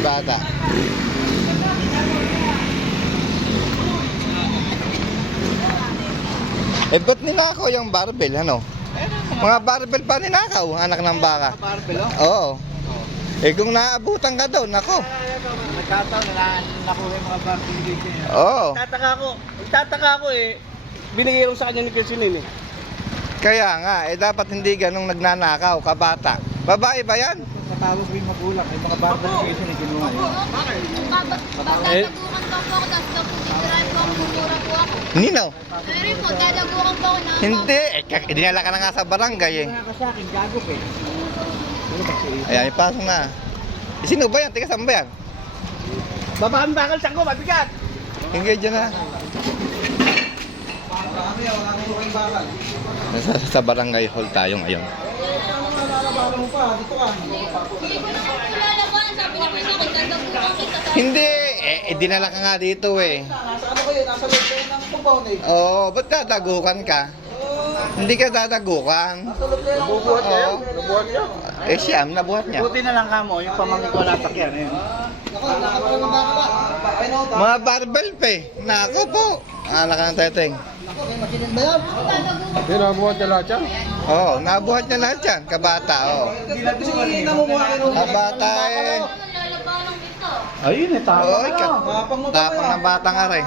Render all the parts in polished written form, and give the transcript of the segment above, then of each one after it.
bata. Eh, ba't ninakaw yung barbell, ano? Mga barbell pa ninakaw, anak ng baka. Barbell, oh? Oo. Eh, kung naabutan ka doon, ako. Nagkataon na nakuha yung mga barbell dito. Oo. Nagtataka ako eh. Binigay ko sa kanya ni Kirsinin eh. Kaya nga, eh, dapat hindi ganong nagnanakaw, kabata. Babae ba yan? Natawag ko yung magulang, yung mga barbell ni Kirsinin kinuha yun. Pagdadagukan pa po ako, tapos daw po titirahan po ako, mumura po ako. Nino? Pero po, dadagukan pa ako na ako. Hindi. Dinala ka na nga sa barangay eh. Kaya ka sa akin, gago pa eh. Ano ba siya? Ayan, ipasok na. Eh, sino ba yan? Teka, saan ba yan? Babaan bakal saan ko, mabigat! Hingga dyan na. Sa barangay hall tayo ngayon. Hindi ko na po lalaban, sabi niya po sa akin, dadagukan kita. Hindi. Eh, dinala ka nga dito eh. Nasa ano kayo, nasa loob ng compound eh. Oo, ba't dadagukan ka? Hindi ka dadagukan. Nabubuhat niya yun? Oo. Nabubuhat niya? Eh, siyam, nabuhat niya. Buti na lang kamo, yung pamangkin ko natakyan eh. Mga barbell pe. Nako po. Anak ng teteng. Pero nabuhat niya lahat yan? Oo, nabuhat niya lahat yan. Kabata, oo. Hindi lang kasi namumuha kayo. Kabata eh. Ako nang lalabanan kita. Ayun eh, tama Oy, tapang ng batang aray.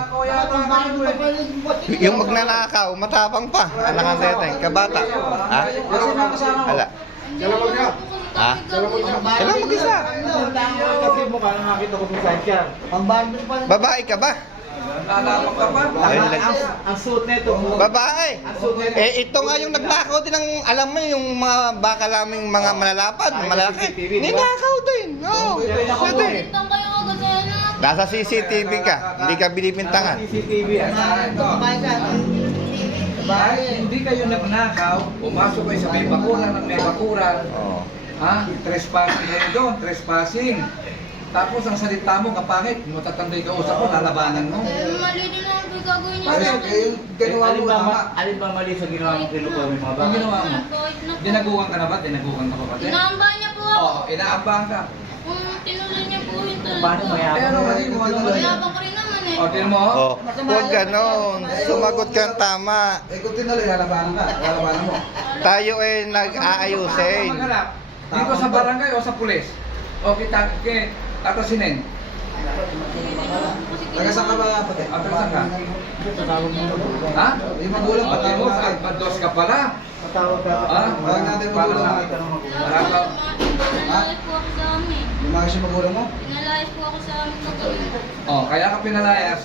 Yung magnanakaw, matapang pa. Anak ng teteng. Kabata. Ha? Hala. Ha? Sila mag-isa. Kasi mukha na nakita ko sa site yan. Babae ka ba? Ayun lang. Ang suit nito. Babae. Ang suit nito. Eh, ito nga yung nagnakaw din ng, alam mo yung mga baka laming mga malalapad, malalaki. Ninakaw din. Oo. Pwede. Bintang kayo agad sa ano. Nasa CCTV ka, hindi ka binibintangan. CCTV yan. Hindi kayo nagnakaw, pumasok kayo sa may bakuran ng may bakuran. Oo. Ha? Trespassing kayo doon, trespassing. Tapos ang salita mo, kapangit, matatanda yung kausap mo, lalabanan mo. Mali din lang po yung gagawin niya Pare, sa akin. yung ginawa mo, tama. Alin ba mali sa ginawa mong kinukuha mo mga Ang baka? ginawa mo, Kahit na po. dinagukan ka na ba? Dinagukan ka pa pati? Inaambahan niya po ako. Oo, inaabang ka. Kung tinuloy niya po yung talaga. Paano mayabang? Eh ano mali mo, ano mali? Mayabang ko rin naman eh. O, tinan mo, Oh, huwag ganon. Sumagot kang tama. eh kung tinuloy, lalabanan ka, lalabanan mo. Tayo eh nag-aayusin. Maghanap. Dito sa barangay o sa pulis? O kita, kay Atasinen? Taga saan ka ba? Atasang ka? Ha? Yung magulang pati mo, Alpados ka pala. Matawag ka. Ah, Huwag natin magulang Para- makita ng magulang. Pinalayas po ako sa amin. Lumayas yung magulang mo? Pinalayas po ako sa amin kagabi. Oh, kaya ka pinalayas,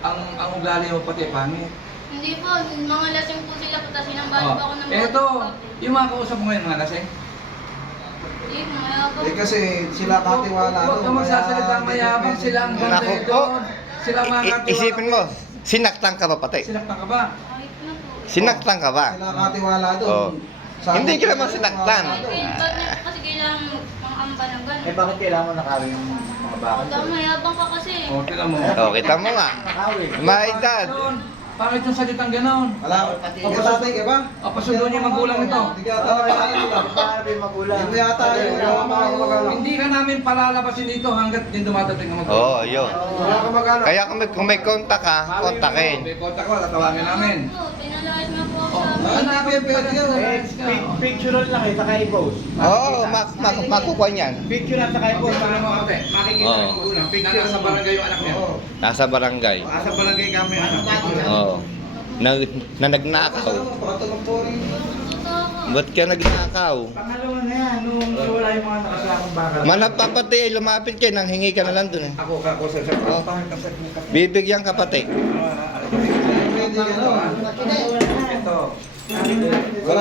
ang ugali mo pati pangit. Hindi po, mga lasing po sila po, tapos sinambahan po ako ng mga Eto, yung mga kausap mo ngayon mga lasing. Hindi, mayabang. Eh kasi sila katiwala. Huwag ka magsasalita mayabang, sila ang Naku bantay po. doon. Sila ang mga katiwala. Isipin mo, sinaktan ka ba pati? Sinaktan ka ba? Kahit na po. Sinaktan ka ba? Sila katiwala doon. Oh. Hindi ka naman sinaktan. Bakit niya po kasi kailangan mga ng gano'n? Eh bakit kailangan mo nakawin yung mga baka? Huwag mayabang ka kasi. O, tinan mo. Oh, kita mo nga. Nakawin. Maedad. Pangit yung salitang gano'n. Wala. O, pasunod ka ba? O, pasunod yung magulang nito. Hindi ka yata yung magulang. Hindi yata Hindi ka namin palalabasin dito hanggat din dumadating ang Oo, magulang. yun. Wala ka magano. Kaya kung may kontak ka, kontakin. May kontak ko, tatawagin namin. Oo, pinalayas nga po ako Oh, sa amin. hanapin pwede yun. Picture lang eh, saka i-post. Oo, makukuha niyan. Picture at saka i-post. Para mo ate, makikita Oo. yung magulang. Na nasa barangay yung anak niya. Nasa barangay. Asa palagay kami ano? Oo. Na nagnakaw. Totoo ako. Ba't ka nagnakaw? Pangalawa na yan, nung wala yung mga nakasakong baka. Manapapati, lumapit ka, nang hingi ka na lang dun eh. Ako ka, ako sa Oh. Bibigyan ka pati. Ito. Wala